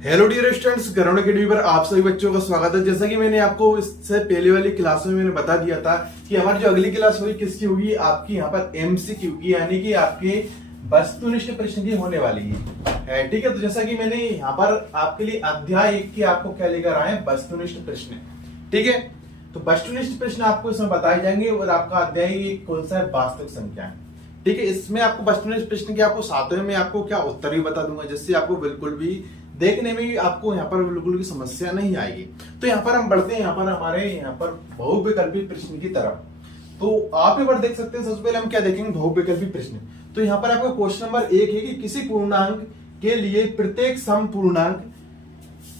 Hello dear students, ground academy पर आप सभी बच्चों का स्वागत है। जैसा कि मैंने आपको इससे पहले वाली क्लास में मैंने बता दिया था कि हमारी जो अगली क्लास होगी किसकी होगी, आपकी यहाँ पर एमसीक्यू की, यानी कि आपके वस्तुनिष्ठ प्रश्न की होने वाली है। ठीक है, तो जैसा कि मैंने यहाँ पर आपके लिए अध्याय 1 की आपको क्या लेकर आए हैं, वस्तुनिष्ठ प्रश्न। ठीक है, तो वस्तुनिष्ठ प्रश्न आपको इसमें बताए जाएंगे और आपका अध्याय कौन सा है, वास्तविक संख्या है। ठीक है, इसमें आपको वस्तुनिष्ठ प्रश्न की आपको सातवें में आपको क्या उत्तर भी बता दूंगा, जिससे आपको बिल्कुल भी देखने में भी आपको यहाँ पर बिल्कुल की समस्या नहीं आएगी। तो यहाँ पर हम बढ़ते हैं यहाँ पर हमारे यहाँ पर बहुविकल्पी प्रश्न की तरफ। तो आप यहाँ पर देख सकते हैं, सबसे पहले हम क्या देखेंगे, बहुविकल्पी प्रश्न। तो यहाँ पर आपका क्वेश्चन नंबर 1 है कि किसी पूर्णांक के लिए प्रत्येक समपूर्णांक,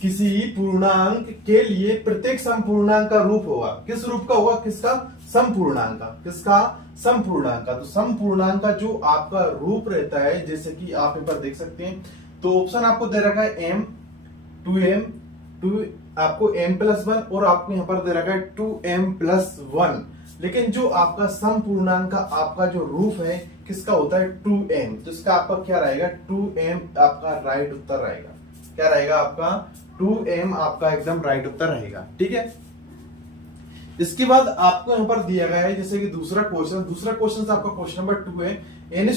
किसी पूर्णांक के लिए प्रत्येक समपूर्णांक का रूप होगा। किस रूप का होगा, किसका, समपूर्णांक का। किसका, समपूर्णांक का। तो समपूर्णांक का जो आपका रूप रहता है, जैसे कि आप यहाँ पर देख सकते हैं, तो ऑप्शन आपको दे रखा है m 2m 2 आपको m+1 और आपको यहाँ पर दे रखा है 2m+1। लेकिन जो आपका समपूर्णांक का आपका जो रूप है किसका होता है, 2m। तो इसका आपका क्या रहेगा, 2m आपका राइट उत्तर रहेगा। क्या रहेगा आपका, 2m आपका एकदम राइट उत्तर रहेगा। ठीक है, इसके बाद आपको यहाँ पर दिया गया है जैसे कि दूसरा क्वेश्चन आपका क्वेश्चन नंबर 2 है, n²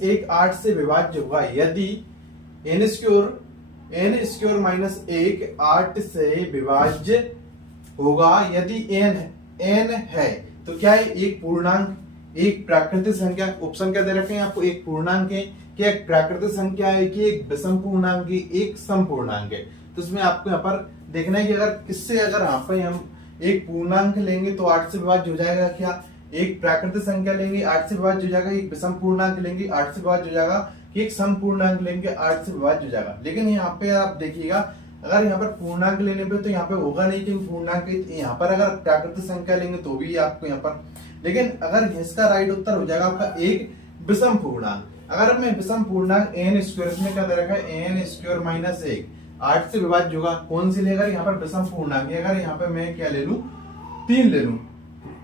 - 1 8 से विभाज्य होगा यदि n² - 1 8 से विभाज्य होगा यदि n है। तो क्या है, एक पूर्णांक, एक प्राकृतिक संख्या। ऑप्शन क्या दे रखे हैं आपको, एक पूर्णांक है, क्या एक प्राकृतिक संख्या है, कि एक विषम पूर्णांक है, एक सम पूर्णांक है। तो इसमें आपको यहाँ पर देखना है कि अगर किससे अगर यहाँ पे हम एक पूर्णांक लेंगे तो 8 से विभाज्य हो जाएगा, क्या एक प्राकृतिक संख्या लेंगे 8 से विभाज्य हो जाएगा, एक विषम पूर्णांक लेंगे 8 से विभाज्य हो जाएगा, कि एक सम पूर्णांक लेंगे 8 से विभाज्य हो जाएगा। लेकिन यहाँ पे आप देखिएगा, अगर यहाँ पर पूर्णांक लेने पे तो यहाँ पे होगा नहीं, कि पूर्णांक यहाँ पर अगर प्राकृतिक संख्या लेंगे तो भी आपको यहाँ पर, लेकिन अगर इसका राइट उत्तर हो जाएगा आपका एक विषम पूर्णांक। अगर मैं विषम पूर्णांक n², इसमें क्या दे रखा है, n² - 1 8 से विभाज्य होगा, कौन सी लेगा यहाँ पर, विषम पूर्णांक। अगर यहाँ पे मैं क्या ले लूं, 3 ले लूं,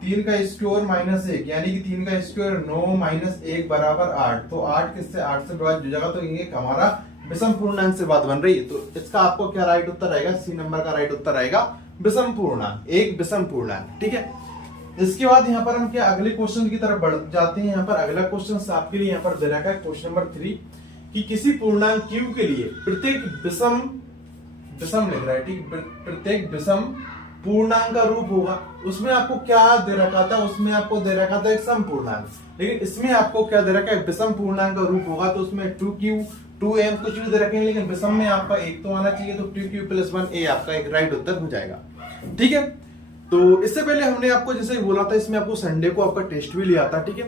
3 का स्क्वायर - 1 यानी कि 3 का स्क्वायर 9 - 1 बराबर 8। तो 8 किससे, 8 से विभाज्य हो जाएगा, तो ये हमारा विषम पूर्णांक से बात बन रही है। तो इसका आपको क्या राइट उत्तर रहेगा, सी नंबर का राइट उत्तर रहेगा विषम पूर्णांक, एक विषम पूर्णांक। ठीक है, इसके बाद यहाँ पर हम क्या अगले क्वेश्चन की तरफ बढ़ जाते हैं। यहाँ पर अगला क्वेश्चन आपके लिए यहाँ पर दे रखा है क्वेश्चन नंबर 3 कि किसी पूर्णांक q के लिए प्रत्येक विषम लिख रहा है, ठीक, प्रत्येक विषम पूर्णांक का रूप होगा। उसमें आपको क्या दे रखा था, उसमें आपको दे रखा था एक सम पूर्णांक, लेकिन इसमें आपको क्या दे रखा है, विषम पूर्णांक का रूप होगा। तो उसमें 2q 2m कुछ भी दे रखे हैं, लेकिन विषम में आपका एक तो आना चाहिए, तो 2q+1a आपका एक राइट उत्तर हो जाएगा। ठीक है, तो इससे पहले हमने आपको जैसे बोला था, इसमें आपको संडे को आपका टेस्ट भी लिया था। ठीक है,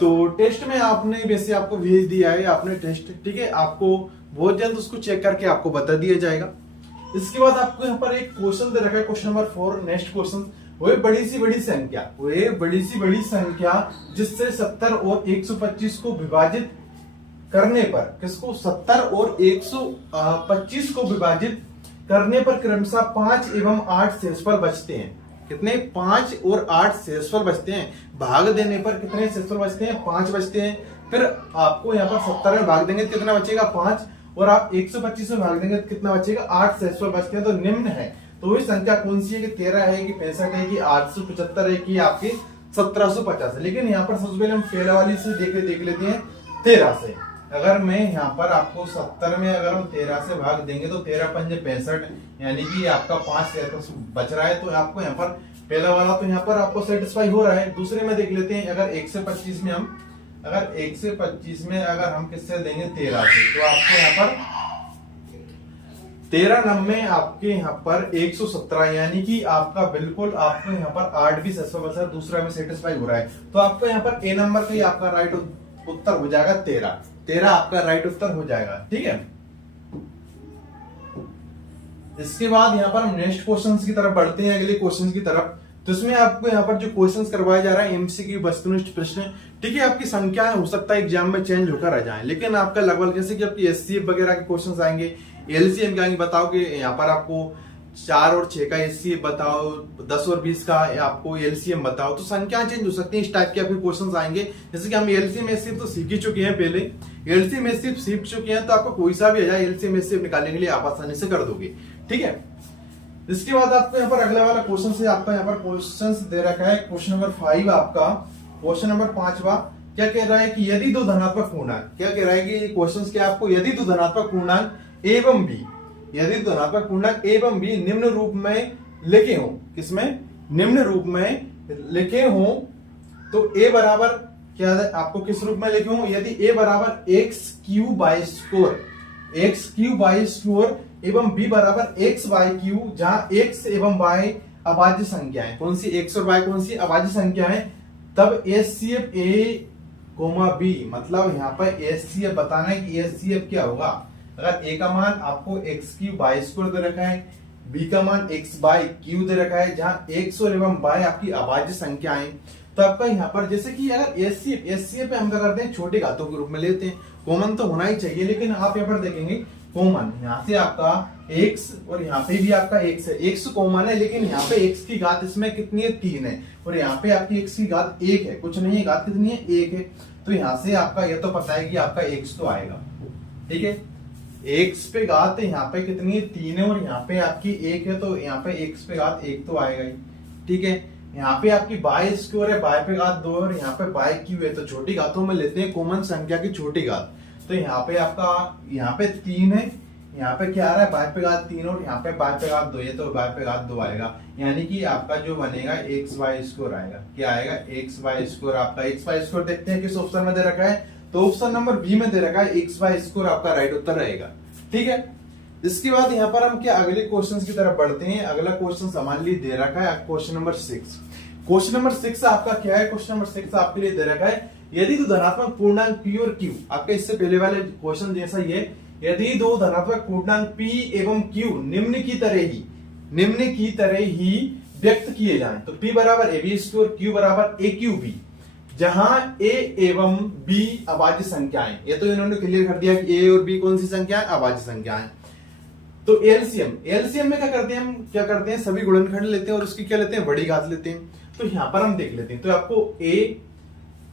तो टेस्ट में आपने वैसे आपको भेज दिया है आपने टेस्ट। ठीक है, आपको बहुत जल्द उसको चेक करके आपको बता दिया जाएगा। इसके बाद आपको यहाँ पर एक क्वेश्चन दे रखा है क्वेश्चन नंबर 4, नेक्स्ट क्वेश्चन, वह बड़ी सी बड़ी संख्या जिससे 70 और 125 को विभाजित करने पर, किसको, 70 और 125 को विभाजित करने पर क्रमशः 5 एवं 8 शेषफल बचते हैं। कितने, 5 और 8 शेषफल बचते हैं। भाग देने पर कितने शेषफल बचते हैं, 5 बचते हैं। फिर आपको यहाँ पर 70 में भाग देंगे तो कितना बचेगा, 5, और आप 125 में भाग देंगे तो कितना बचेगा, 8 शेषफल बचते हैं। तो निम्न है, तो वही संख्या कौन सी है, कि 13 है, कि 65 है, कि 875 है, कि आपकी 1750 है। लेकिन यहाँ पर सबसे पहले हम पहला वाली से देख लेते हैं 13 से। अगर मैं यहाँ पर आपको 70 में अगर हम 13 से भाग देंगे तो 13 × 5 = 65, यानी कि आपका 5 बच रहा है। तो आपको यहाँ पर पहला वाला तो यहाँ पर आपको सेटिस्फाई हो रहा है। दूसरे में देख लेते हैं, अगर 1 से 25 में हम, अगर 1 से 25 में अगर हम किससे देंगे, 13 से, तो आपको यहाँ पर 13 नंबर आपके यहाँ पर 117, यानी कि आपका बिल्कुल आपको यहाँ पर 8 भी शेषफल, दूसरा में सेटिस्फाई हो रहा है। तो आपको यहाँ पर ए नंबर का ही आपका राइट उत्तर हो जाएगा 13 आपका राइट उत्तर हो जाएगा। ठीक है, इसके बाद यहाँ पर हम नेक्स्ट क्वेश्चंस की तरफ बढ़ते हैं, अगले क्वेश्चंस की तरफ। तो इसमें आपको यहाँ पर जो क्वेश्चंस करवाया जा रहा है एमसीक्यू वस्तुनिष्ठ प्रश्न। ठीक है, आपकी संख्याएं हो सकता है एग्जाम में चेंज होकर आ जाएं, लेकिन आपका लगभग जैसे कि आपकी एचसीएफ वगैरह के क्वेश्चंस आएंगे, एलसीएम के आएंगे, बताओ कि यहाँ पर आपको 4 और 6 का एचसीएफ बताओ, 10 और 20 का आपको एलसीएम बताओ, तो संख्या चेंज हो सकती है। इस टाइप के आपके क्वेश्चंस आएंगे। जैसे कि हम एलसीएम एचसीएफ तो सीख ही चुके हैं पहले, एलसीएम एचसीएफ सीख चुके हैं, तो आपको कोई सा भी आ जाए एलसीएम एचसीएफ निकालने के लिए आप आसानी से कर दोगे। ठीक है, इसके बाद आपको यहाँ पर अगला वाला क्वेश्चन से आपका यहाँ पर क्वेश्चन दे रखा है क्वेश्चन नंबर 5 आपका। क्वेश्चन नंबर 5वां क्या कह रहा है कि यदि दो धनात्मक पूर्णांक, क्या कह रहा है कि क्वेश्चन क्या आपको, यदि दो धनात्मक पूर्णांक एवं बी, यदि धनात्मक पूर्णांक एवं बी निम्न रूप में लिखे हो, किसमें, निम्न रूप में लिखे हो, तो ए बराबर क्या है, आपको किस रूप में लिखे हो, यदि ए बराबर x Q by square, x Q by square एवं बी बराबर एक्स बाई क्यू, जहां एक्स एवं वाई अभाज्य संख्याएं, कौन सी एक्स और वाई कौन सी अभाज्य संख्याएं, तब एचसीएफ ए कोमा बी, मतलब यहाँ पर एचसीएफ बताना है कि एचसीएफ क्या होगा। अगर ए का मान आपको एक्स क्यू बाई स्क्वायर दे रखा है, बी का मान एक्स बाई क्यू दे रखा है, जहां एक्स और एवं वाई आपकी अभाज्य संख्याएं, तो आपका यहाँ पर जैसे कि अगर एचसीएफ हम क्या करते हैं, छोटे घातों के रूप में लेते हैं, कॉमन तो होना ही चाहिए, लेकिन आप यहाँ पर देखेंगे कॉमन, यहाँ से आपका x और यहाँ पे भी आपका x है, x कॉमन है, लेकिन यहाँ पे x की घात इसमें कितनी है, 3 है, और यहाँ पे आपकी x की घात 1 है, कुछ नहीं है, घात कितनी है, 1 है, तो यहाँ से आपका ये तो पता है कि आपका x तो आएगा। ठीक है, x पे घात यहाँ पे कितनी है, 3 है, और यहाँ पे आपकी 1 है, तो यहाँ पे x पे घात 1 तो आएगा ही। ठीक है, यहाँ पे आपकी बाई स्क्वायर है, बाई पे घात 2 और यहाँ पे बाई क्यू है, तो छोटी घातों में लेते हैं कॉमन संख्या की छोटी घात, तो यहाँ पे आपका यहाँ पे 3 है, यहाँ पे क्या आ रहा है, बाई पे घात 3 और यहाँ पे बाई पे घात 2 है, तो बाई पे घात 2 आएगा, यानी कि आपका जो बनेगा एक्स वाई स्क्वायर आएगा। क्या आएगा, एक्स वाई स्क्वायर। आपका एक्स वाई स्क्वायर देखते हैं किस ऑप्शन में दे रखा है, तो ऑप्शन नंबर बी में दे रखा है, एक्स वाई स्क्वायर आपका राइट उत्तर रहेगा। ठीक है, इसके बाद यहाँ पर हम क्या अगले क्वेश्चन की तरफ बढ़ते हैं। अगला क्वेश्चन हमारे लिए दे रखा है क्वेश्चन नंबर 6। क्वेश्चन नंबर 6 आपका क्या है, क्वेश्चन नंबर 6 आपके लिए दे रखा है, यदि दो धनात्मक पूर्णांक पी और क्यू, आपके इससे पहले वाले क्वेश्चन जैसा ही है, यदि दो धनात्मक पूर्णांक पी एवं क्यू निम्न की तरह ही व्यक्त किए जाएं, तो पी बराबर ए बी स्क्वायर, क्यू बराबर ए क्यू बी, जहां ए एवं बी अभाज्य संख्याएं, ये तो इन्होंने क्लियर कर दिया कि ए और बी कौन सी संख्या है, अभाज्य संख्याएं। तो एलसीएम में क्या करते हैं, सभी गुणनखंड लेते हैं और उसकी क्या लेते हैं, बड़ी घात लेते हैं। तो यहां पर हम देख लेते हैं, तो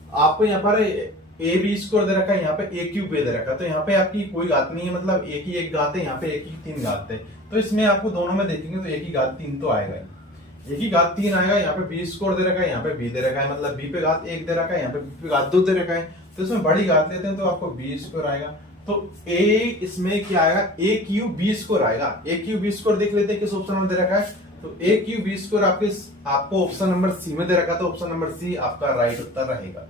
आपको यहाँ पर ए बी स्क्वायर दे रखा है, यहाँ पे ए क्यूब दे रखा है, तो यहाँ पे आपकी कोई घात नहीं है, मतलब एक ही एक घात है, यहाँ पे एक ही 3 घात है, तो इसमें आपको दोनों में देखेंगे तो एक ही घात 3 तो आएगा, एक ही घात 3 आएगा। यहाँ पे बी स्क्वायर दे रखा है, यहाँ पे बी दे रखा है, मतलब बी पे घात 1 दे रखा है, यहाँ पे बी पे घात 2 दे रखा है, तो इसमें बड़ी घात लेते हैं तो आपको बी स्क्वायर आएगा। तो ए इसमें क्या आएगा, ए क्यू बी स्क्वायर आएगा। ए क्यू बी स्क्वायर देख लेते हैं किस ऑप्शन में दे रखा है, तो ए क्यू बी स्क्वायर आपको ऑप्शन नंबर सी में दे रखा, तो ऑप्शन नंबर सी आपका राइट उत्तर रहेगा।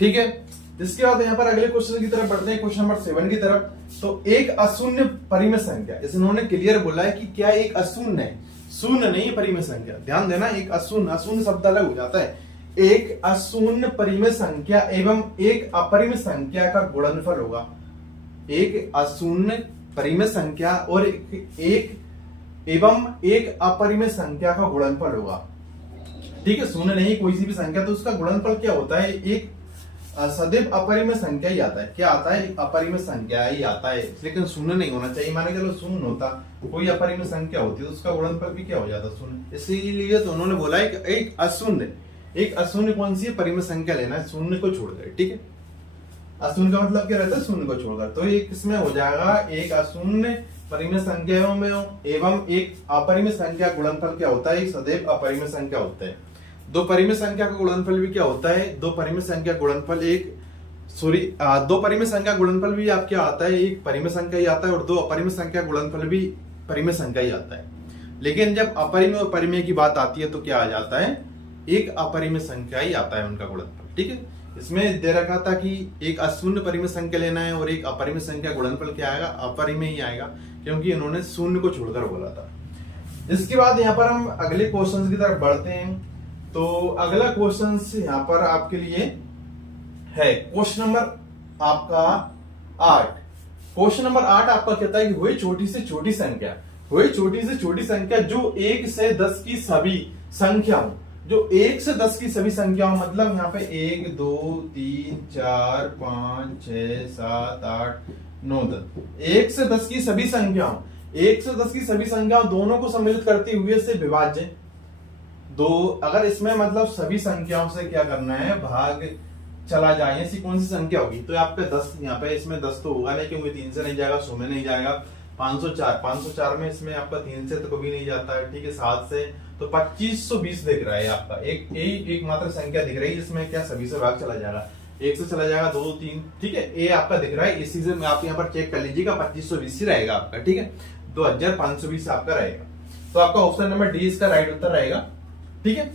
ठीक है, इसके बाद यहाँ पर अगले क्वेश्चन की तरफ बढ़ते हैं, क्वेश्चन नंबर 7 की तरफ। तो एक अशून्य परिमेय संख्या, जैसे उन्होंने क्लियर बोला है कि क्या एक अशून्य है, शून्य नहीं परिमेय संख्या, ध्यान देना, एक अशून्य शब्द अलग हो जाता है। एक अशून्य परिमेय संख्या एवं एक अपरिमेय संख्या का गुणनफल होगा। एक अशून्य परिमेय संख्या और एक एवं एक अपरिमेय संख्या का गुणनफल होगा। ठीक है, शून्य नहीं कोई सी भी संख्या, तो उसका गुणनफल क्या होता है, एक सदैव अपरिमेय संख्या ही आता है। क्या आता है, अपरिमेय संख्या ही आता है, लेकिन शून्य नहीं होना चाहिए। माने चलो शून्य होता, कोई अपरिमेय संख्या होती तो उसका गुणनफल भी क्या हो जाता, शून्य। इसीलिए तो उन्होंने बोला है कि एक अशून्य कौन सी परिमेय संख्या लेना है, शून्य को छोड़कर। ठीक है, अशून्य का मतलब क्या रहता है, शून्य को छोड़कर। तो एक इसमें हो जाएगा, एक अशून्य परिमेय संख्याओं में एवं एक अपरिमेय संख्या गुणनफल क्या होता है, एक सदैव अपरिमेय संख्या होता है। दो परिमेय संख्या का गुणनफल भी क्या होता है, दो परिमेय संख्या गुणनफल भी आप क्या आता है, एक परिमेय संख्या ही आता है, और दो अपरिमेय संख्या गुणनफल भी परिमेय संख्या ही आता है। लेकिन जब अपरिमेय और परिमेय की बात आती है तो क्या आ जाता है, एक अपरिमेय संख्या ही आता है उनका गुणनफल। ठीक है, इसमें दे रखा था कि एक अशून्य परिमेय संख्या लेना है और एक अपरिमेय संख्या गुणनफल क्या आएगा, अपरिमेय ही आएगा, क्योंकि इन्होंने शून्य को छोड़कर बोला था। इसके बाद यहाँ पर हम अगले क्वेश्चन की तरफ बढ़ते हैं। तो अगला क्वेश्चन यहाँ पर आपके लिए है क्वेश्चन नंबर आपका 8। क्वेश्चन नंबर 8 आपका कहता है कि वही छोटी से छोटी संख्या जो 1 से 10 की सभी संख्या हो, जो 1 से 10 की सभी संख्या हो, मतलब यहाँ पे 1 2 3 4 5 6 7 8 9 10, 1 से 10 की सभी संख्या हो, 110 की सभी संख्याओं दोनों को सम्मिलित करते हुए से विभाज्य दो। अगर इसमें मतलब सभी संख्याओं से क्या करना है, भाग चला जाए, ऐसी कौन सी संख्या होगी, तो आपका 10 यहाँ पे, इसमें 10 तो होगा नहीं क्योंकि 3 से नहीं जाएगा, 100 में नहीं जाएगा। 504 में इसमें आपका 3 से तो कभी नहीं जाता है, ठीक है। 7 से तो 2520 दिख रहा है आपका, एक मात्र संख्या दिख रही है जिसमें क्या सभी से भाग चला जाएगा, 1 से चला जाएगा 2 3, ठीक है। ये आपका दिख रहा है, इसी से आप यहाँ पर चेक कर लीजिएगा, 2520 ही रहेगा आपका, ठीक है। 2520 आपका रहेगा। तो आपका ऑप्शन नंबर डी इसका राइट उत्तर रहेगा, ठीक है।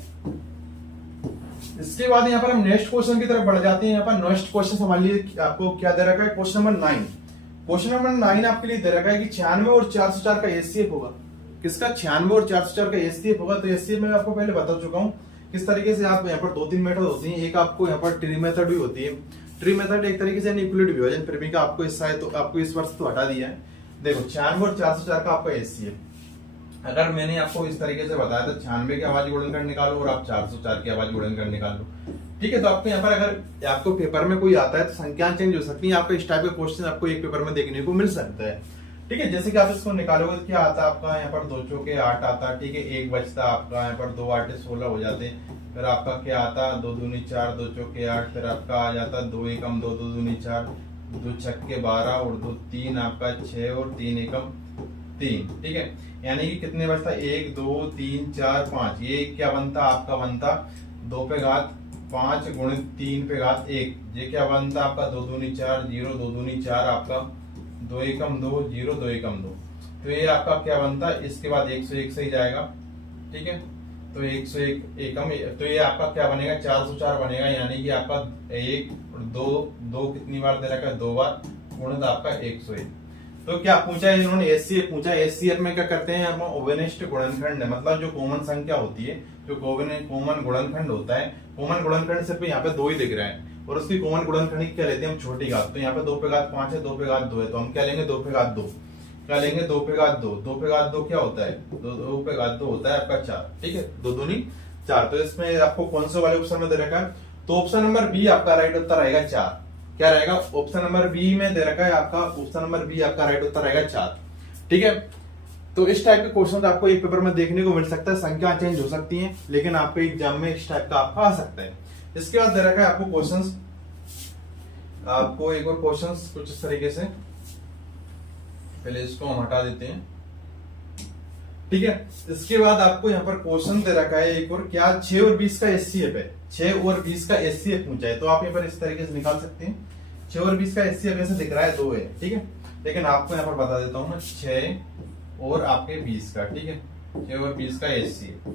इसके बाद यहाँ पर हम नेक्स्ट क्वेश्चन की तरफ बढ़ जाते हैं। यहाँ पर नेक्स्ट क्वेश्चन हमारे लिए आपको क्या दे रखा है, क्वेश्चन नंबर 9। क्वेश्चन नंबर 9 आपके लिए दे रखा है कि 96 और 404 का एचसीएफ होगा। किसका? 96 और 404 का एचसीएफ होगा। तो एचसीएफ मैं आपको पहले बता चुका हूँ किस तरीके से। आप यहाँ पर 2-3 मेथड होती है, एक आपको यहाँ पर ट्री मेथड भी होती है। ट्री मेथड एक तरीके से न्यूक्लियोइड विभाजन प्रमेय का आपको हिस्सा है, तो आपको इस वर्ष तो हटा दिया है। देखो 96 और 404 का आपका एचसीएफ, अगर मैंने आपको इस तरीके से बताया था 96 की आवाज गुणनखंड निकालो और आप 404 की आवाज गुणनखंड निकालो, ठीक है। तो आपको यहाँ पर अगर आपको पेपर में कोई आता है तो संख्या चेंज हो सकती है, आपको इस टाइप के क्वेश्चन आपको एक पेपर में देखने को मिल सकता है, ठीक है। जैसे कि आप इसको निकालोगे तो क्या आता है आपका, यहाँ पर 2 चौके 8 आता, ठीक है। एक बचता आपका यहाँ पर 2 8 16 हो जाते हैं। फिर आपका क्या आता, 2 दूनी 4, 2 चौके 8, फिर आपका आ जाता 2 एकम 2, 2 दूनी 4, 2 छक्के 12 और 2 3 आपका 6 और 3 एकम 3, ठीक है। यानी कि कितने बचता, 1 2 3 4 5, ये क्या बनता आपका, बनता 2 पे घात 5 गुणित 3 पे घात 1, ये क्या बनता आपका 2 दूनी 4 0, 2 दूनी 4 आपका 2 एकम 2 0, 2 एकम 2। तो ये आपका क्या बनता, इसके बाद 101 से ही जाएगा, ठीक है। तो 101 एकम, तो ये आपका क्या बनेगा, 404 बनेगा। यानी कि आपका 1 2 कितनी बार दे रखा है, 2 बार गुणित आपका 101। तो क्या पूछा है इन्होंने, एचसीएफ पूछा। एचसीएफ में क्या करते हैं हम, ओवेनिष्ठ गुणनखंड, मतलब जो कॉमन संख्या होती है, जो कॉमन गुणनखंड होता है, कॉमन गुणनखंड सिर्फ यहाँ पे 2 ही दिख रहा है और उसकी कॉमन गुणनखंड क्या लेते हैं हम, छोटी घात। तो यहाँ पे 2 पे घात 5 है, 2 पे घात 2 है, तो हम क्या लेंगे, 2 पे घात 2। क्या लेंगे, 2 पे घात 2। 2 पे घात 2 क्या होता है, 2 पे घात 2 होता है आपका 4, ठीक है। 2 दूनी 4। तो इसमें आपको कौन से वाले ऑप्शन में दे रखा है, तो ऑप्शन नंबर बी आपका राइट उत्तर रहेगा 4। क्या रहेगा, ऑप्शन नंबर बी में दे रखा है आपका, ऑप्शन नंबर बी आपका राइट उत्तर रहेगा 4, ठीक है। तो इस टाइप के क्वेश्चन आपको एक पेपर में देखने को मिल सकता है, संख्या चेंज हो सकती है, लेकिन आपके एग्जाम में इस टाइप का आपका आ सकता है। इसके बाद दे रखा है आपको क्वेश्चंस, आपको एक और क्वेश्चंस कुछ इस तरीके से, पहले इसको हम हटा देते हैं, ठीक है। इसके बाद आपको यहाँ पर क्वेश्चन दे रखा है एक और, क्या 6 और 20 का एचसीएफ है, 6 और 20 का एचसीएफ पूछा है। तो आप यहाँ पर इस तरीके से निकाल सकते हैं, 6 और 20 का एचसीएफ ऐसे दिख रहा है 2 है, ठीक है। लेकिन आपको यहाँ पर बता देता हूँ मैं, 6 और आपके 20 का, ठीक है, 6 और 20 का एचसीएफ।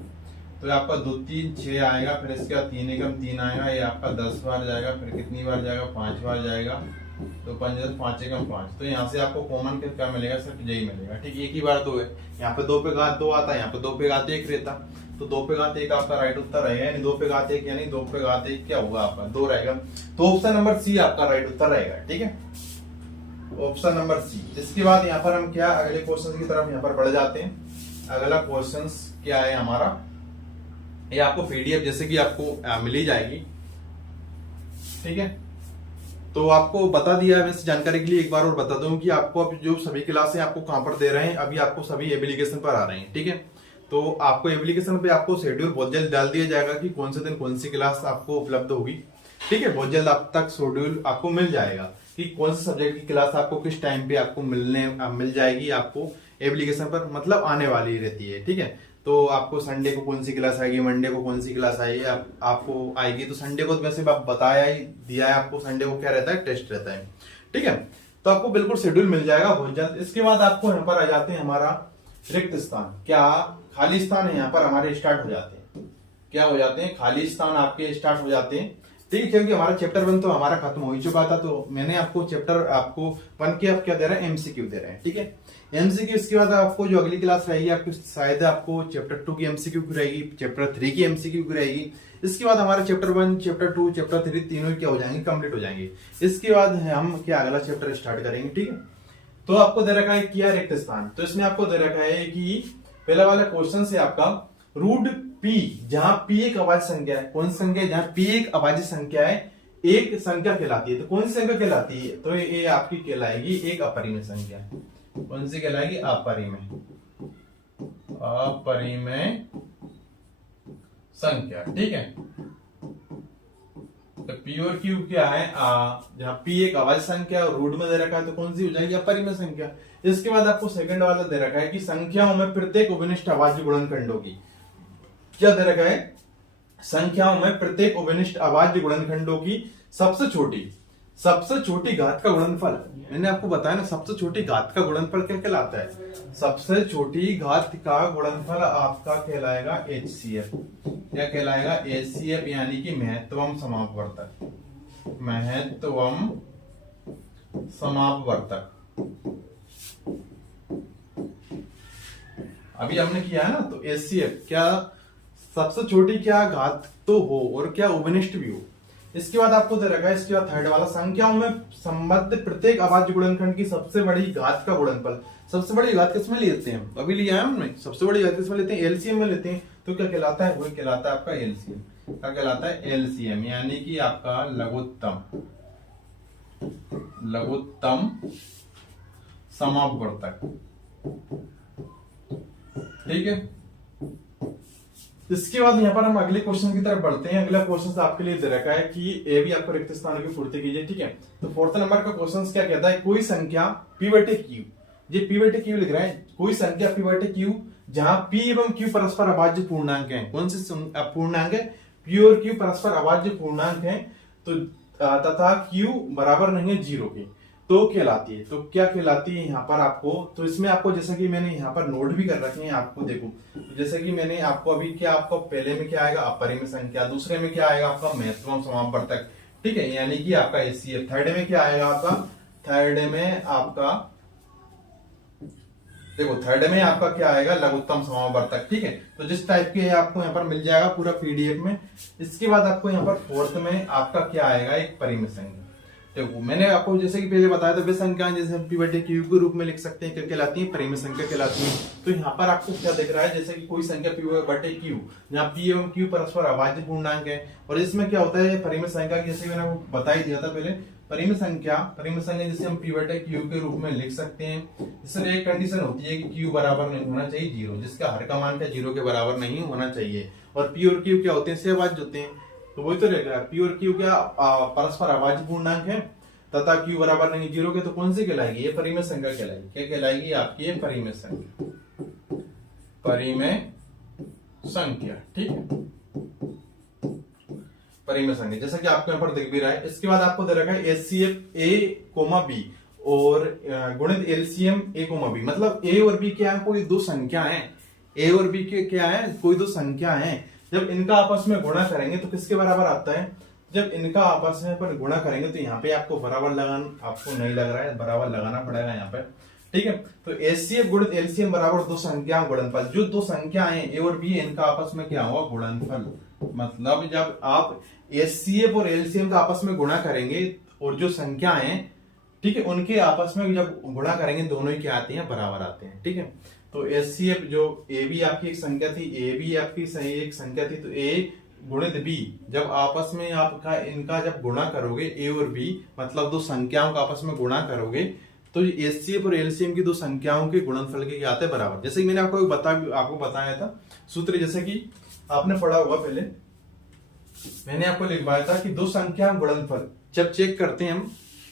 तो आपका 2 3 6 आएगा, फिर इसके बाद 3 एकम 3 आएगा, ये आपका 10 बार जाएगा, फिर कितनी बार जाएगा, 5 बार जाएगा, तो 5 एकम 5। तो यहाँ से आपको कॉमन क्या मिलेगा, सिर्फ यही मिलेगा, ठीक। एक ही बार 2 है, यहाँ पे 2 पे घात 2 आता है, यहाँ पे 2 पे घात 1 रहता, तो 2 पे घात 1 आपका राइट उत्तर रहेगा, यानी 2 पे घात 1 यानी 2 पे घात 1 क्या होगा आपका, 2 रहेगा। तो ऑप्शन नंबर सी आपका राइट उत्तर रहेगा, ठीक है, ऑप्शन नंबर सी। इसके बाद यहाँ पर हम क्या अगले क्वेश्चन की तरफ यहाँ पर बढ़ जाते हैं। अगला क्वेश्चन क्या है हमारा, ये आपको पीडीएफ जैसे कि आपको मिल ही जाएगी, ठीक है। तो आपको बता दिया है, वैसे जानकारी के लिए एक बार और बता दूं कि आपको अब जो सभी क्लासें आपको कहां पर दे रहे हैं, अभी आपको सभी एप्लीकेशन पर आ रहे हैं, ठीक है। तो आपको एप्लीकेशन पे आपको शेड्यूल बहुत जल्द डाल दिया जाएगा कि कौन से दिन कौन सी क्लास आपको उपलब्ध होगी, ठीक है। बहुत जल्द आप तक शेड्यूल आपको मिल जाएगा कि कौन से सब्जेक्ट की क्लास आपको किस टाइम पे आपको मिल जाएगी, आपको एप्लीकेशन पर मतलब आने वाली रहती है, ठीक है। तो आपको संडे को कौन सी क्लास आएगी, मंडे को कौन सी क्लास आएगी, आपको आएगी। तो संडे को वैसे बताया ही दिया है आपको, संडे को क्या रहता है, टेस्ट रहता है, ठीक है। तो आपको बिल्कुल शेड्यूल मिल जाएगा बहुत जल्द। इसके बाद आपको यहाँ पर आ जाते हैं हमारा रिक्त स्थान, क्या खाली स्थान है यहाँ पर हमारे स्टार्ट हो जाते हैं, क्या हो जाते हैं, खाली स्थान आपके स्टार्ट हो जाते हैं, ठीक है। क्योंकि हमारा चैप्टर 1 तो हमारा खत्म हो ही चुका था, तो मैंने आपको चैप्टर आपको 1 के अब क्या दे रहे हैं, एमसीक्यू दे रहे हैं, ठीक है, एमसीक्यू। इसके बाद आपको जो अगली क्लास रहेगी आपको शायद आपको चैप्टर 2 की एमसीक्यू की रहेगी, चैप्टर 3 की एमसीक्यू की रहेगी। इसके बाद हमारा चैप्टर 1, चैप्टर 2, चैप्टर 3 तीनों क्या हो जाएंगे, कंप्लीट हो जाएंगे। इसके बाद हम क्या अगला चैप्टर स्टार्ट करेंगे, ठीक है। तो आपको दे रखा है क्या रिक्त स्थान, तो इसमें आपको दे रखा है कि पहला वाला क्वेश्चन है आपका रूट पी, जहां पी एक अभाज्य संख्या है, कौन सी संख्या है, जहां पी एक अभाज्य संख्या है, एक संख्या कहलाती है। तो कौन सी संख्या कहलाती है, तो ये आपकी कहलाएगी एक अपरिमेय संख्या, कौन सी कहलाएगी? अपरिमेय, अपरिमेय संख्या। ठीक है, तो पी और क्यू क्या है? जहां पी एक अभाज्य संख्या और रूट में दे रखा है तो कौन सी हो जाएगी? अपरिमेय संख्या। इसके बाद आपको सेकंड वाला दे रखा है कि संख्याओं में प्रत्येक उभयनिष्ठ अभाज्य गुणनखंडों की, क्या दे रखा है? संख्याओं में प्रत्येक उभयनिष्ठ अभाज्य गुणनखंडों की सबसे छोटी घात का गुणनफल। मैंने आपको बताया ना, सबसे छोटी घात का गुणनफल क्या कहलाता है? सबसे छोटी घात का गुणनफल आपका कहलाएगा HCF। क्या कहलाएगा? HCF, यानी कि महत्तम समापवर्तक, महत्तम समापवर्तक। अभी हमने किया है ना, तो HCF क्या? सबसे छोटी क्या घात तो हो और क्या उभयनिष्ठ भी हो। इसके बाद आपको दे रखा है, इसके बाद थर्ड वाला, संख्याओं में संबद्ध प्रत्येक अभाज्य गुणनखंड की सबसे बड़ी घात का गुणनफल। सबसे बड़ी घात किसमें लेते हैं? अभी लिया है हमने, सबसे बड़ी घात किसमें लेते हैं? एलसीएम में लेते हैं। तो क्या कहलाता है? वो कहलाता है आपका एलसीएम। क्या कहलाता है? एलसीएम, यानी कि आपका लघुत्तम समापवर्तक। ठीक है, इसके बाद यहाँ पर हम अगले क्वेश्चन की तरफ बढ़ते हैं। अगला क्वेश्चन आपके लिए दे रखा है कि ए भी आपको रिक्त स्थानों की पूर्ति कीजिए। ठीक है, तो फोर्थ नंबर का क्वेश्चन क्या कहता है? कोई संख्या p बटे q, ये p बटे q लिख रहा है, कोई संख्या p बटे q जहां p एवं q परस्पर अभाज्य पूर्णांक हैं। कौन से पूर्णांक है? p और q परस्पर अभाज्य पूर्णांक हैं, तो तथा q बराबर नहीं है 0 के, तो कहलाती है। तो क्या कहलाती है यहाँ पर आपको? तो इसमें आपको, जैसा कि मैंने यहाँ पर नोट भी कर रखे हैं, आपको देखो, जैसे कि मैंने आपको अभी क्या, आपको पहले में क्या आएगा? अपरिमेय संख्या, दूसरे में क्या आएगा? आपका महत्तम समापवर्तक। ठीक है, यानी कि आपका HCF। थर्ड में क्या आएगा आपका? थर्ड में आपका, देखो थर्ड में आपका क्या आएगा? लघुत्तम समापवर्तक। ठीक है, तो जिस टाइप के आपको यहाँ पर मिल जाएगा पूरा PDF में। इसके बाद आपको यहाँ पर फोर्थ में आपका क्या आएगा? एक परिमेय संख्या। देखो मैंने आपको जैसे कि पहले बताया था, वे संख्याएं जैसे हम p बटे q के रूप में लिख सकते हैं, क्या कहलाती है? परिमेय संख्या कहलाती है। तो यहाँ पर आपको क्या दिख रहा है? जैसे कि कोई संख्या p बटे q जहाँ p एवं q परस्पर अभाज्य पूर्णांक है, और इसमें क्या होता है? परिमेय संख्या, जैसे मैंने आपको बता ही दिया था पहले, परिमेय संख्या जैसे हम p बटे q के रूप में लिख सकते हैं। इसमें एक कंडीशन होती है कि q बराबर नहीं होना चाहिए 0, जिसका हर का मान 0 के बराबर नहीं होना चाहिए। और p और q क्या होते हैं? सहअभाज्य होते हैं। तो वही तो रहेगा, p और q क्या परस्पर अभाज्य पूर्णांक है तथा q बराबर नहीं 0 के, तो कौन सी कहलाएगी? ये परिमेय संख्या कहलाएगी। क्या कहलाएगी? आपकी ये परिमेय संख्या, परिमेय संख्या। ठीक है, परिमेय संख्या, जैसा कि आपको यहाँ पर दिख भी रहा है। इसके बाद आपको दे रखा है HCF A, B और गुणित LCM A, B। मतलब A और B क्या है? कोई दो संख्या है। A और B के क्या है? कोई दो संख्या है। जब इनका आपस में गुणा करेंगे तो किसके बराबर आता है? जब इनका आपस में पर गुणा करेंगे तो यहाँ पे आपको बराबर लगाना, आपको नहीं लग रहा है, बराबर लगाना पड़ेगा यहाँ पे। ठीक है, तो HCF गुणित LCM बराबर दो संख्या गुणनफल। जो दो संख्याएं A और B, इनका आपस में क्या हुआ? गुणनफल। मतलब जब आप HCF और LCM का आपस में गुणा करेंगे और जो संख्याएं, ठीक है, उनके आपस में जब गुणा करेंगे दोनों ही क्या आते हैं? बराबर आते हैं। ठीक है, तो HCF जो A भी आपकी एक संख्या थी, A भी आपकी सही एक संख्या थी, तो A गुणित B जब आपस में आपका इनका जब गुणा करोगे A और B, मतलब दो संख्याओं का आपस में गुणा करोगे, तो HCF और LCM की दो संख्याओं के गुणनफल के क्या आते हैं? बराबर। जैसे कि मैंने आपको बताया था सूत्र, जैसे कि आपने पढ़ा होगा पहले, मैंने आपको लिखवाया था कि दो संख्या गुणनफल जब चेक करते हैं हम,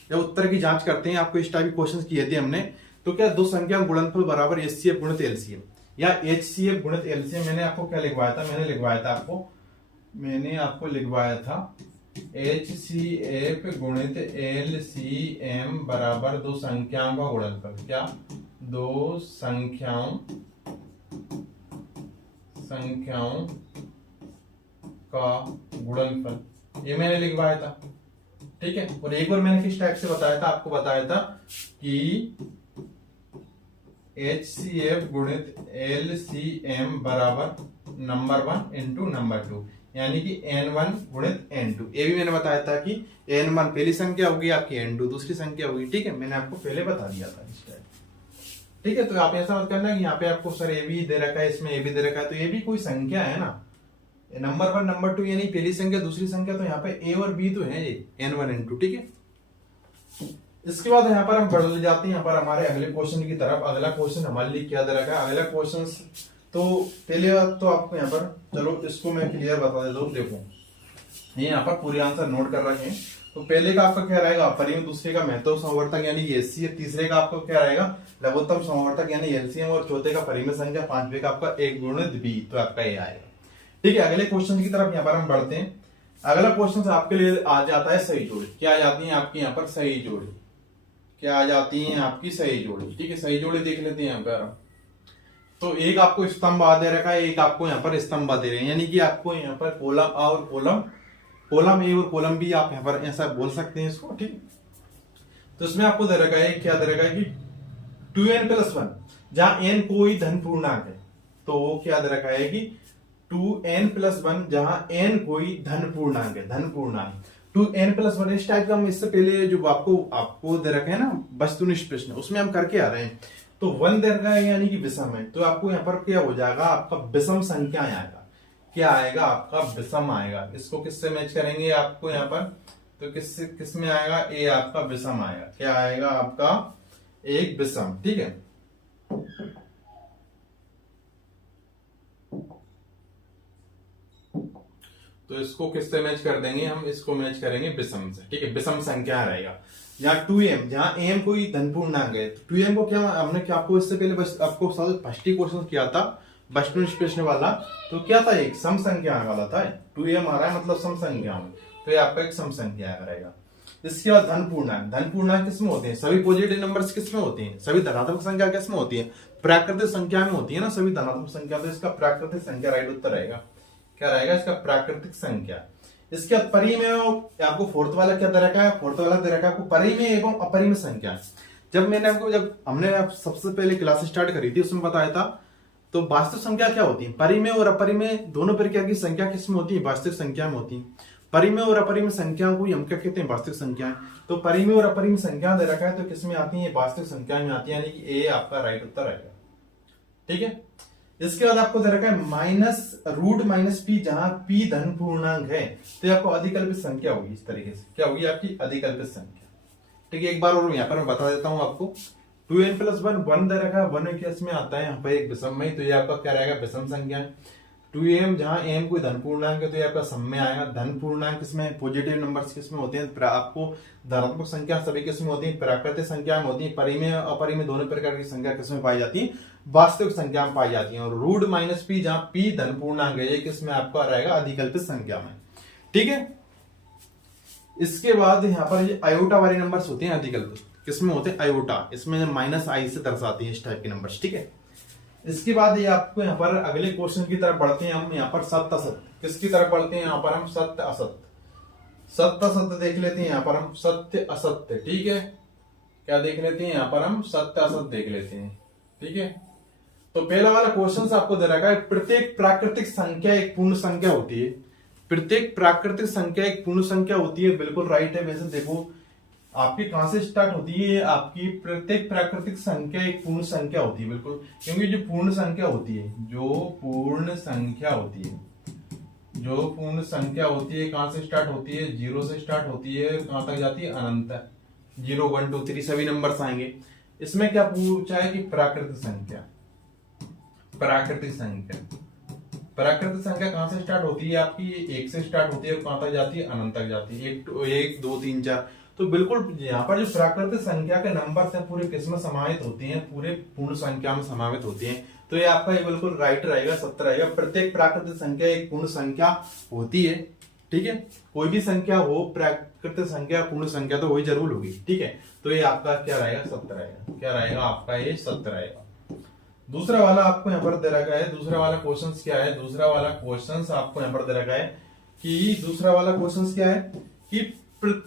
जब उत्तर की जांच करते हैं, आपको इस टाइप के क्वेश्चन किए थे हमने, तो क्या दो संख्या गुणनफल बराबर HCF गुणित LCM या HCF गुणित LCM। मैंने आपको क्या लिखवाया था? मैंने आपको लिखवाया था HCF गुणित LCM बराबर दो संख्याओं का गुणनफल। क्या? दो संख्याओं का गुणनफल, ये मैंने लिखवाया था। ठीक है, और एक बार मैंने किस टाइप से बताया था? आपको बताया था कि HCF गुणित LCM बराबर नंबर 1 इंटू नंबर 2, यानी कि N1 गुणित N2। ये भी मैंने बताया था कि N1 पहली संख्या होगी आपकी, N2 दूसरी संख्या होगी। ठीक है, मैंने आपको पहले बता दिया था इस टाइप। ठीक है, तो आप ऐसा मत करना कि यहाँ पे आपको सर A भी दे रखा है, इसमें A भी दे रखा है, तो ये भी कोई संख्या है ना, नंबर 1 नंबर 2, यानी पहली संख्या दूसरी संख्या, तो यहाँ पे A और B तो है ये N1 N2। ठीक है, इसके बाद यहाँ पर हम बढ़ ले जाते हैं यहाँ पर हमारे अगले क्वेश्चन की तरफ। अगला क्वेश्चन हमारे लिए क्या दे रखा है, अगला क्वेश्चन तो पहले बात तो आपको यहाँ पर, चलो इसको मैं क्लियर बता देता हूँ। देखो ये यहाँ पर पूरे आंसर नोट कर रखे हैं। तो पहले का आपका क्या रहेगा अपरिमेय, दूसरे का महत्व समवर्तक यानी एचसीएफ, तीसरे का आपको क्या रहेगा लघुत्तम समवर्तक यानी एलसीएम, और चौथे का परिमेय संख्या, पांचवे का आपका एक गुणित बी, तो आपका ये आएगा। ठीक है, अगले क्वेश्चन की तरफ यहाँ पर हम बढ़ते हैं। अगला क्वेश्चन आपके लिए आ जाता है सही जोड़ी। क्या आ जाती है आपकी यहाँ पर सही जोड़ी, क्या आ जाती है आपकी सही जोड़ी। ठीक है, सही जोड़ी देख लेते हैं यहाँ पर। तो एक आपको स्तंभ आ दे रखा है, एक आपको यहाँ पर स्तंभ दे रहे हैं, यानी कि आपको यहाँ पर कॉलम आ और कॉलम ए और कॉलम बी आप यहाँ पर ऐसा बोल सकते हैं इसको। ठीक, तो इसमें आपको दे रखा है, क्या दे रखा है कि 2n+1, जहां n कोई धन पूर्णांक है, तो वो क्या दे रखा है कि 2n+1 जहां n कोई धन पूर्णांक है, धन पूर्णांक 2n+1। इस टाइप का हम इससे पहले जो आपको दे रखे है ना वस्तुनिष्ठ प्रश्न, उसमें हम करके आ रहे हैं। तो 1 दे रखा है यानी कि विषम है, तो आपको यहाँ पर क्या हो जाएगा, आपका विषम संख्या आएगा। क्या आएगा, आपका विषम आएगा। इसको किससे मैच करेंगे आपको यहाँ पर, तो किस में आएगा, ए आपका विषम आएगा। क्या आएगा आपका, एक विषम। ठीक है, तो इसको किससे मैच कर देंगे हम, इसको मैच करेंगे विषम से। ठीक है, विषम संख्या रहेगा। यहाँ 2m, जहां m कोई धन पूर्णांक है, तो 2m को क्या हमने क्या आपको इससे पहले बस आपको फर्स्ट ही क्वेश्चन किया था वस्तुनिष्ठ प्रश्न वाला, तो क्या था, एक सम संख्या वाला था। 2m आ रहा है मतलब सम संख्या में, तो ये आपका एक सम संख्या रहेगा। इसके बाद धन पूर्णांक, धन पूर्णांक किसमें होते हैं, सभी पॉजिटिव नंबर्स किसमें होती हैं, सभी धनात्मक संख्या किसमें होती है, प्राकृतिक संख्या में होती है ना सभी धनात्मक संख्या। तो इसका प्राकृतिक संख्या राइट उत्तर रहेगा। क्या रहेगा इसका, प्राकृतिक संख्या। इसके बाद परिमेय, आपको फोर्थ वाला क्या दे रखा है, फोर्थ वाला दे रखा है आपको परिमेय एवं अपरिमेय संख्या। जब हमने सबसे पहले क्लास स्टार्ट करी थी उसमें बताया था, तो वास्तविक संख्या क्या होती है, परिमेय और अपरिमेय दोनों प्रकार की संख्या किसमें होती है, वास्तविक संख्या में होती है। परिमेय और अपरिमेय संख्या को हम क्या कहते हैं, वास्तविक संख्या। तो परिमेय और अपरिमेय संख्या दे रखा है, तो किसमें आती है, वास्तविक संख्या में आती है, यानी कि ए आपका राइट उत्तर रहेगा। ठीक है, इसके बाद आपको दे रखा है -√-p, जहां p धन पूर्णांक है, तो आपको अधिकल्पित संख्या होगी। इस तरीके से क्या होगी आपकी अधिकल्पित संख्या। ठीक है, एक बार और यहाँ पर मैं बता देता हूं आपको। 2n+1, 1 दे रखा है, 1 केस में आता है यहाँ पर एक विषम में, तो ये आपका क्या रहेगा, विषम संख्या है। 2m, जहां m कोई धन पूर्णांक है, तो ये आपका सम में आएगा। धन पूर्णांक किसमें, पॉजिटिव नंबर्स किसमें होते हैं, आपको धनात्मक संख्या सभी किसमें होती है, प्राकृतिक संख्या में होती है। परिमेय अपरिमेय दोनों प्रकार की संख्या किसमें पाई जाती है, वास्तविक संख्या में पाई जाती है। और √-p, जहां p धन पूर्णांक है, ये किसमें आपका रहेगा, अधिकल्पित संख्या में। ठीक है, इसके बाद यहाँ पर ये आयोटा वाले नंबर्स होते हैं अधिकल्पित, किसमें होते हैं, आयोटा, इसमें -i से दर्शाती है इस टाइप के नंबर्स। ठीक है, इसके बाद ये आपको यहाँ पर अगले क्वेश्चन की तरफ बढ़ते हैं हम। यहाँ पर सत्य असत्य, किसकी तरफ बढ़ते हैं यहाँ पर हम, सत्य असत्य। सत्य असत्य देख लेते हैं यहाँ पर हम, सत्य असत्य। ठीक है, क्या देख लेते हैं यहाँ पर हम, सत्य असत्य देख लेते हैं। ठीक है, तो पहला वाला क्वेश्चन आपको दे रखा है, प्रत्येक प्राकृतिक संख्या एक पूर्ण संख्या होती है। प्रत्येक प्राकृतिक संख्या एक पूर्ण संख्या होती है, बिल्कुल राइट है। वैसे देखो आपकी कहां से स्टार्ट होती है, आपकी प्रत्येक प्राकृतिक संख्या एक पूर्ण संख्या होती है, बिल्कुल। क्योंकि जो पूर्ण संख्या होती है, जो पूर्ण संख्या होती है, जो पूर्ण संख्या होती है कहां से स्टार्ट होती है, 0 से स्टार्ट होती है, कहां तक जाती है, अनंत। 0, 1, 2, 3 सभी नंबर्स आएंगे। इसमें क्या पूछा है कि प्राकृतिक संख्या, प्राकृतिक संख्या, प्राकृतिक संख्या कहां से स्टार्ट होती है आपकी, 1 से स्टार्ट होती है और कहां तक जाती है, अनंत तक जाती है। 1, 2, 3, 4। तो बिल्कुल यहाँ पर जो प्राकृतिक संख्या के नंबर हैं पूरे किसमें समाहित होते हैं, पूरे पूर्ण संख्या में समाहित होते हैं। तो ये आपका ये बिल्कुल राइट रहेगा, सत्य रहेगा। प्रत्येक प्राकृतिक संख्या एक पूर्ण संख्या होती है। ठीक है, कोई भी संख्या हो, प्राकृतिक संख्या पूर्ण संख्या तो वही जरूर होगी। ठीक है, तो ये आपका क्या रहेगा, सत्य रहेगा। क्या रहेगा आपका, ये सत्य रहेगा। दूसरा वाला आपको यहाँ पर दे रखा है, दूसरा वाला क्वेश्चन क्या है, दूसरा वाला क्वेश्चन आपको यहाँ पर दे रखा है कि दूसरा वाला क्वेश्चन क्या है कि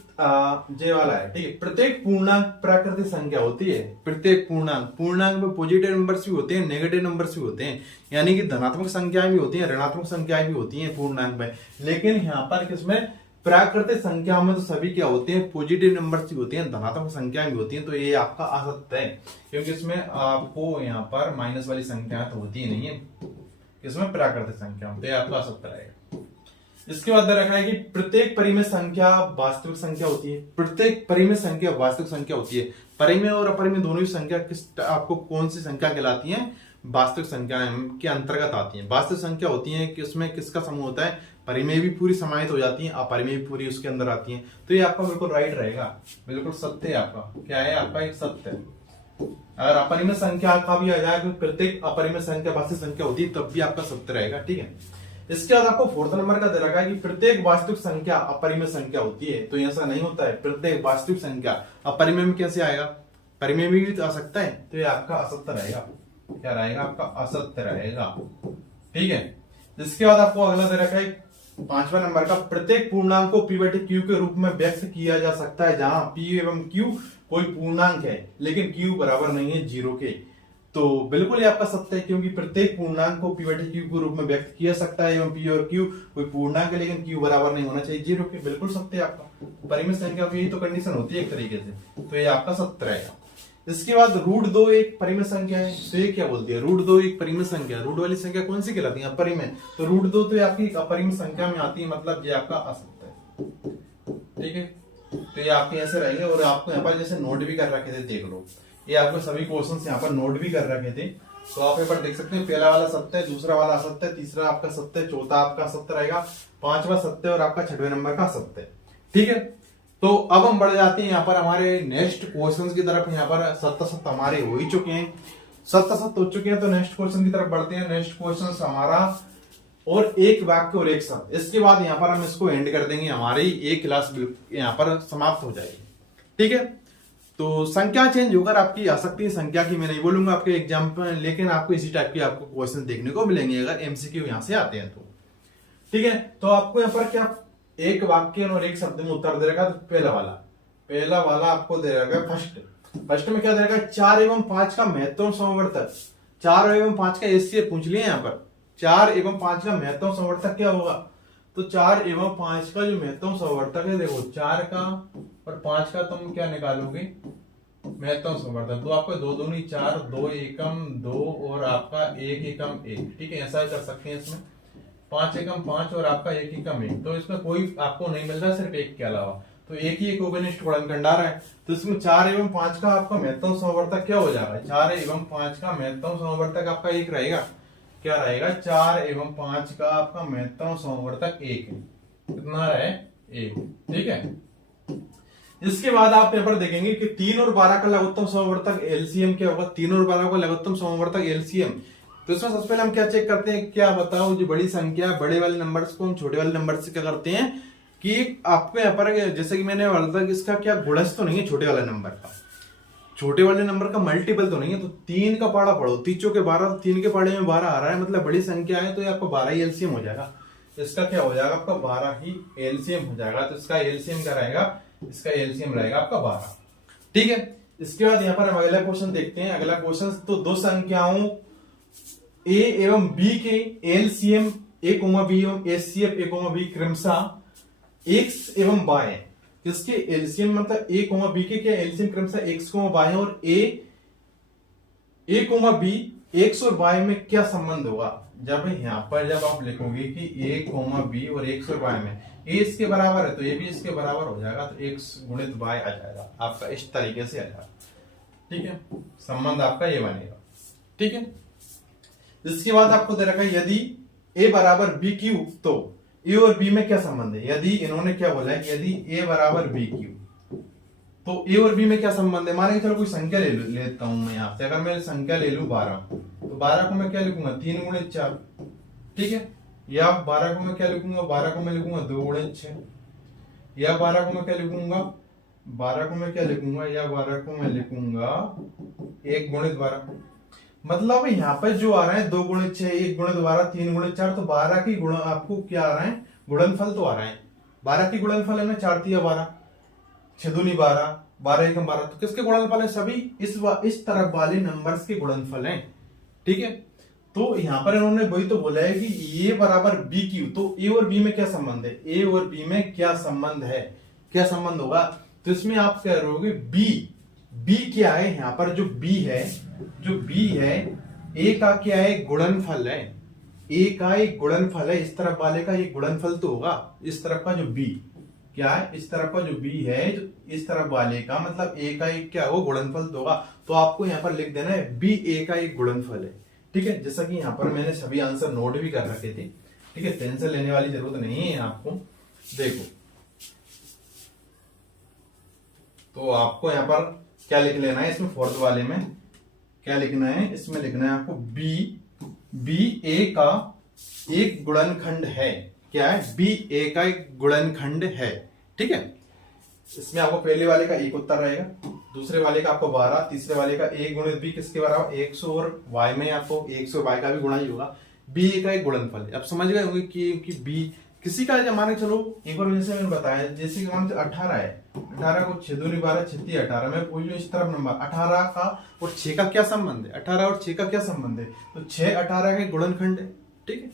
जे वाला है। ठीक है, प्रत्येक पूर्णांक प्राकृतिक संख्या होती है। प्रत्येक पूर्णांक में पॉजिटिव नंबर्स भी होते हैं, नेगेटिव नंबर्स भी होते हैं, यानी कि धनात्मक संख्याएं भी होती हैं, ऋणात्मक संख्याएं भी होती हैं पूर्णांक में। लेकिन यहाँ पर किसमें, प्राकृतिक संख्या में तो सभी क्या होते हैं, पॉजिटिव नंबर्स भी होते हैं, धनात्मक संख्याएं भी होती हैं। तो ये आपका असत्य है, क्योंकि इसमें आपको यहाँ पर माइनस वाली संख्या तो होती ही नहीं है, इसमें प्राकृतिक संख्या, तो ये आपका असत्य रहेगा। इसके बाद दे रखा है कि प्रत्येक परिमेय संख्या वास्तविक संख्या होती है। प्रत्येक परिमेय संख्या वास्तविक संख्या होती है। परिमेय और अपरिमेय दोनों ही संख्या किस आपको कौन सी संख्या कहलाती है? वास्तविक संख्या के अंतर्गत आती है। वास्तविक संख्या होती है कि उसमें किसका समूह होता है? परिमेय भी पूरी समाहित हो जाती है, अपरिमेय भी पूरी उसके अंदर आती है। तो ये आपका बिल्कुल राइट रहेगा, बिल्कुल सत्य है आपका। क्या है आपका? एक सत्य है। अगर अपरिमेय संख्या का भी आ जाए तो प्रत्येक अपरिमेय संख्या वास्तविक संख्या होती है तब भी आपका सत्य रहेगा। ठीक है। इसके बाद आपको फोर्थ नंबर का दे रखा है कि प्रत्येक वास्तविक संख्या अपरिमेय संख्या होती है। तो ऐसा नहीं होता है। प्रत्येक वास्तविक संख्या अपरिमेय में कैसे आएगा? परिमेय में भी तो आ सकता है। तो ये आपका असत्य रहेगा। क्या रहेगा? आपका असत्य रहेगा। ठीक है। इसके बाद आपको अगला दे रखा है पांचवा नंबर का, प्रत्येक पूर्णांक को P बटे Q के रूप में व्यक्त किया जा सकता है जहां P एवं Q कोई पूर्णांक है लेकिन Q बराबर नहीं है 0 के। तो बिल्कुल ये आपका सत्य है, क्योंकि प्रत्येक पूर्णांक को P बटे Q के रूप में व्यक्त किया सकता है एवं P और Q कोई पूर्णांक है लेकिन Q बराबर नहीं होना चाहिए 0 के। बिल्कुल सत्य है आपका। परिमेय संख्या की यही तो कंडीशन होती है एक तरीके से। तो ये आपका सत्य रहेगा। इसके बाद √2 एक परिमेय संख्या है। तो ये क्या बोलती है? √2 एक परिमेय संख्या। रूट वाली संख्या कौन सी कहलाती है? अपरिमेय। तो √2 तो ये आपकी अपरिमेय संख्या में आती है, मतलब ये आपका असत्य है। ठीक है। तो ये आपके ऐसे रहेंगे। और आपको यहाँ पर जैसे नोट भी कर रखे थे, देख लो, ये आपको सभी क्वेश्चन यहाँ पर नोट भी कर रखे थे। तो आप यहाँ पर देख सकते हैं, पहला वाला सत्य है, दूसरा वाला असत्य है, तीसरा आपका सत्य है, चौथा आपका सत्य रहेगा, पांचवा सत्य और आपका छठवें नंबर का सत्य है। ठीक है। तो अब हम बढ़ जाते हैं यहाँ पर हमारे नेक्स्ट क्वेश्चंस की तरफ। यहाँ पर सत्य हमारे हो ही चुके हैं, सत्य हो चुके हैं। तो नेक्स्ट क्वेश्चन की तरफ बढ़ते हैं। नेक्स्ट क्वेश्चन हमारा और एक वाक्य और एक शब्द। इसके बाद यहाँ पर हम इसको एंड कर देंगे, हमारी एक क्लास यहाँ पर समाप्त हो जाएगी। ठीक है। तो संख्या चेंज होकर आपकी आ सकती है। संख्या की मैं नहीं बोलूंगा आपके एग्जाम पर, लेकिन आपको इसी टाइप के आपको क्वेश्चन देखने को मिलेंगे अगर एमसीक्यू यहाँ से आते हैं तो। ठीक है। तो आपको यहाँ पर क्या एक वाक्य और एक शब्द में उत्तर दे रखा। तो पहला वाला आपको दे रखा फर्स्ट में क्या दे रखा? 4 एवं 5 का महत्तम समवर्तक। 4 एवं 5 का एचसीएफ पूछ लिया यहाँ पर। 4 एवं 5 का महत्तम समवर्तक क्या होगा? तो 4 एवं 5 का जो महत्तम समवर्तक है, देखो 4 का और 5 का तुम क्या निकालोगे? महत्तम समवर्तक। तो आपको 2 दूनी 4, 2 एकम 2 और आपका 1 एकम 1। ठीक है। ऐसा कर सकते हैं इसमें 5 एकम 5 और आपका 1 एकम 1। तो इसमें कोई आपको नहीं मिल रहा सिर्फ 1 के अलावा। तो एक ही एक ओगनिष्ठ गुणनखंड आ रहा है। तो इसमें 4 एवं 5 का आपका महत्तम समवर्तक क्या हो जाएगा? 4 एवं 5 का महत्तम समवर्तक आपका 1 रहेगा। क्या रहेगा? 4 एवं 5 का आपका महत्तम समवर्तक 1 है। कितना है? 1। ठीक है। इसके बाद आप पेपर देखेंगे कि 3 और 12 का लघुत्तम समवर्तक एलसीएम क्या होगा? 3 और 12 का लघुत्तम समवर्तक एलसीएम। तो इसमें सबसे पहले हम क्या चेक करते हैं? क्या बताओ, जो बड़ी संख्या बड़े वाले नंबर्स को हम छोटे वाले नंबर से क्या करते हैं कि आपको यहाँ पर जैसे कि मैंने बोला था कि इसका क्या गुणज तो नहीं है छोटे वाले नंबर का, छोटे वाले नंबर का मल्टीपल तो नहीं है। तो 3 का पाड़ा पढ़ो, 3 चौके 12, 3 के पाड़े में 12 आ रहा है, मतलब बड़ी संख्या है। तो ये आपको 12 ही एलसीएम हो जाएगा। इसका क्या हो जाएगा? आपका 12 ही एलसीएम हो जाएगा। तो इसका एलसीएम क्या रहेगा? इसका एलसीएम रहेगा आपका 12। ठीक है। इसके बाद यहाँ पर हम अगला क्वेश्चन देखते हैं। अगला क्वेश्चन, तो दो संख्याओं ए एवं बी के एलसीएम ए, बी एवं एचसीएफ ए, बी क्रमशः एक्स एवं वाई। किसके एलसीएम मतलब ए, बी के क्या एलसीएम क्रमशः एक्स, वाई और ए, बी एक्स और वाई में क्या संबंध होगा? जब यहां पर जब आप लिखोगे कि ए, बी और एक्स और वाई में ए इसके बराबर है तो ये भी इसके बराबर हो जाएगा। तो एक्स गुणित वाई आ जाएगा आपका, इस तरीके से आ जाएगा। ठीक है। संबंध आपका ये बनेगा। ठीक है। इसके बाद आपको दे रखा है यदि ए बराबर बी क्यू तो ए और बी में क्या संबंध है? यदि इन्होंने क्या बोला है कि यदि ए बराबर बी क्यू तो ए और बी में क्या संबंध है? माने चलो कोई संख्या लेता हूं मैं यहाँ से। अगर मैं संख्या ले लूं 12, तो 12 को मैं क्या लिखूंगा? 3 गुणित 4। ठीक है। या 12 को मैं क्या लिखूंगा? 12 को मैं लिखूंगा 2 गुणित 6। या 12 को मैं क्या लिखूंगा? 12 को मैं क्या लिखूंगा? या 12 को मैं लिखूंगा 1 गुणित 12। मतलब यहाँ पर जो आ रहा है 2 गुणित 6, 1 गुणित 12, 3 गुणित 4, तो 12 की गुण आपको क्या आ रहा है? गुणनफल तो आ रहा है। 12 की गुणनफल है ना, 4 तिया 12, 6 दूनी 12, 12 एकम 12। तो किसके गुणनफल है? सभी इस तरफ वाले नंबर्स के गुणनफल हैं। ठीक है। तो यहाँ पर इन्होंने वही तो बोला है कि ए बराबर बी क्यू। तो ए और बी में क्या संबंध है? ए और बी में क्या संबंध है? क्या संबंध होगा? तो इसमें आप कह रहे होगे बी क्या है? यहाँ पर जो बी है ए का क्या है? गुणनफल है। ए का एक गुणनफल है, इस तरफ वाले का एक गुणनफल तो होगा, इस तरफ का जो बी क्या है, इस तरफ का जो बी है, जो इस तरफ वाले का मतलब ए का एक क्या होगा, गुणनफल तो होगा। तो आपको यहाँ पर लिख देना है बी ए का एक गुणनफल है। ठीक है, जैसा कि यहाँ पर मैंने सभी आंसर नोट भी कर रखे थे। ठीक है, टेंशन लेने वाली जरूरत नहीं है आपको। देखो तो आपको यहाँ पर क्या लिख लेना है, इसमें फोर्थ वाले में क्या लिखना है, इसमें लिखना है आपको बी ए का एक गुणनखंड है। क्या है, बी ए का एक गुणनखंड है। ठीक है, इसमें आपको पहले वाले का एक उत्तर रहेगा, दूसरे वाले का आपको 12, तीसरे वाले का ए गुणित बी किसके बराबर 100 और y में आपको 100 y का भी गुणा ही होगा। बी ए का एक गुणनफल है। अब समझ गए होंगे कि बी किसी का जमाने, चलो एक बार जैसे मैंने बताया, जैसे कि मान 18 है, 18 को 6 दूनी 12 6 18 में पूछ इस तरफ नंबर 18 का और 6 का क्या संबंध है, 18 और 6 का क्या संबंध है, तो 6 18 के गुणनखंड है। ठीक है,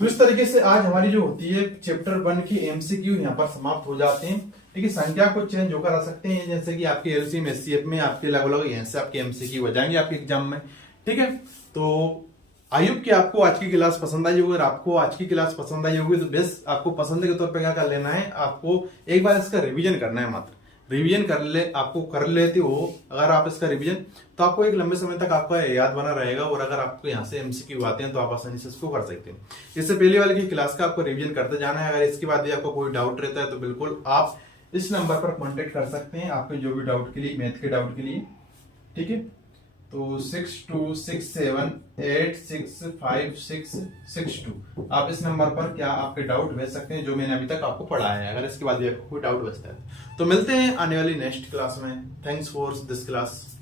तो इस तरीके से आज हमारी जो होती है चैप्टर 1 की एमसीक्यू यहाँ पर समाप्त हो जाते हैं। ठीक है, संख्या को चेंज होकर आ सकते हैं, जैसे कि आपके एलसीएम एचसीएफ में आपके लगभग यहाँ से आपके एमसीक्यू हो जाएंगे आपके एग्जाम में। ठीक है, तो आई होप कि आपको आज की क्लास पसंद आई होगी। अगर आपको आज की क्लास पसंद आई होगी तो बेस्ट आपको पसंद के तौर पे क्या कर लेना है, आपको एक बार इसका रिवीजन करना है, मात्र रिवीजन कर लेते हो अगर आप इसका रिवीजन, तो आपको एक लंबे समय तक आपका याद बना रहेगा। और अगर आपको यहाँ से एमसीक्यू आते हैं तो आप आसानी से इसको कर सकते हैं। इससे पहले वाले की क्लास का आपको रिवीजन करते जाना है। अगर इसके बाद भी आपको कोई डाउट रहता है तो बिल्कुल आप इस नंबर पर कॉन्टेक्ट कर सकते हैं आपके जो भी डाउट के लिए, मैथ के डाउट के लिए। ठीक है, तो 6267865662 आप इस नंबर पर क्या आपके डाउट भेज सकते हैं जो मैंने अभी तक आपको पढ़ाया है। अगर इसके बाद भी आपको कोई डाउट बचता है तो मिलते हैं आने वाली नेक्स्ट क्लास में। Thanks for this class.